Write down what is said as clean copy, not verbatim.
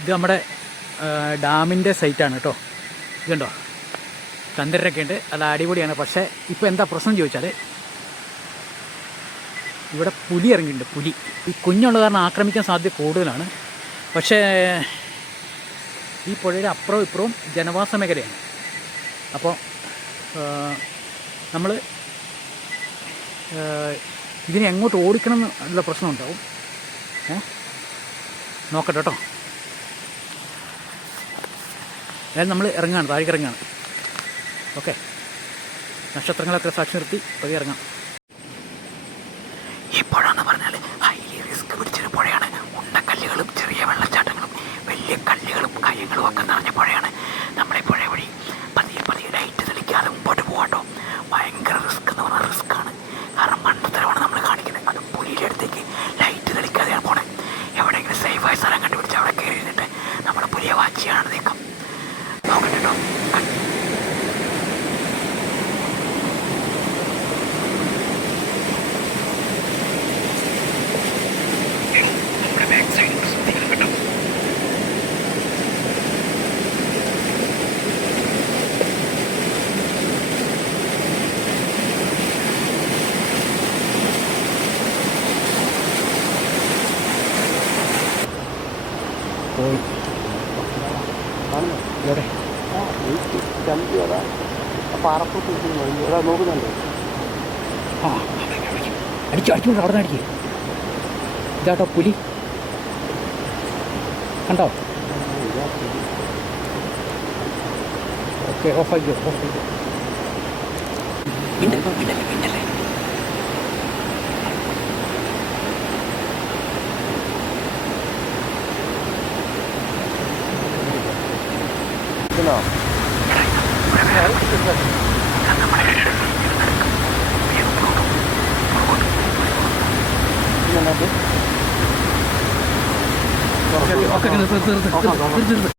ഇത് നമ്മുടെ ഡാമിൻ്റെ സൈറ്റാണ് കേട്ടോ. ഇതുണ്ടോ, ചന്ദ്രനൊക്കെ ഉണ്ട്, അത് അടിപൊളിയാണ്. പക്ഷേ ഇപ്പോൾ എന്താ പ്രശ്നം ചോദിച്ചാൽ ഇവിടെ പുലി ഇറങ്ങിയിട്ടുണ്ട്. പുലി ഈ കുഞ്ഞുള്ള കാരണം ആക്രമിക്കാൻ സാധ്യത കൂടുതലാണ്. പക്ഷേ ഈ പുഴയുടെ അപ്പുറവും ഇപ്പുറവും ജനവാസ മേഖലയാണ്. അപ്പോൾ നമ്മൾ ഇതിനെ എങ്ങോട്ട് ഓടിക്കണം എന്നുള്ള പ്രശ്നമുണ്ടാവും. നോക്കട്ടെ കേട്ടോ. അതായത് നമ്മൾ ഇറങ്ങുകയാണ്, താഴേക്ക് ഇറങ്ങുകയാണ്. ഓക്കെ, നക്ഷത്രങ്ങളൊക്കെ സാക്ഷി നിർത്തി പതി ഇറങ്ങാം. ഈ പുഴ എന്ന് പറഞ്ഞാൽ ഹൈലി റിസ്ക് പിടിച്ചൊരു പുഴയാണ്. ഉണ്ടക്കല്ലുകളും ചെറിയ വെള്ളച്ചാട്ടങ്ങളും വലിയ കല്ലുകളും കയ്യങ്ങളും ഒക്കെ നിറഞ്ഞ പുഴയാണ്. നമ്മുടെ പുഴ വഴി പതിയെ പതിയെ ലൈറ്റ് തെളിക്കാതെ മുമ്പോട്ട് പോകാട്ടോ. ഭയങ്കര റിസ്ക് എന്ന് പറഞ്ഞാൽ റിസ്ക്കാണ്. കാരണം മണ്ടത്തരമാണ് നമ്മൾ കാണിക്കുന്നത്. അത് പുലിയുടെ അടുത്തേക്ക് ലൈറ്റ് തെളിക്കാതെയാണ് പോണേ. എവിടെയെങ്കിലും സേഫായ സ്ഥലം കണ്ടുപിടിച്ച് അവിടെ കയറി ഇരുന്നിട്ട് നമ്മുടെ പുലിയെ വാച്ച് ചെയ്യാനാണ് നീക്കം. നോക്കട്ടെ കേട്ടോ. പോയി എവിടെ പാറപ്പൂട്ട് നോക്കുന്നുണ്ട്. ആ അടിച്ചു അടിച്ചുകൊണ്ട് അവിടെ നിന്ന് അടിക്കുക. ഇതാട്ടോ പുലി, കണ്ടോ? ഓക്കെ, ഓഫായിക്കോ ഓഫായിക്കോ. മിണ്ടല്ലേ ഓക്കെ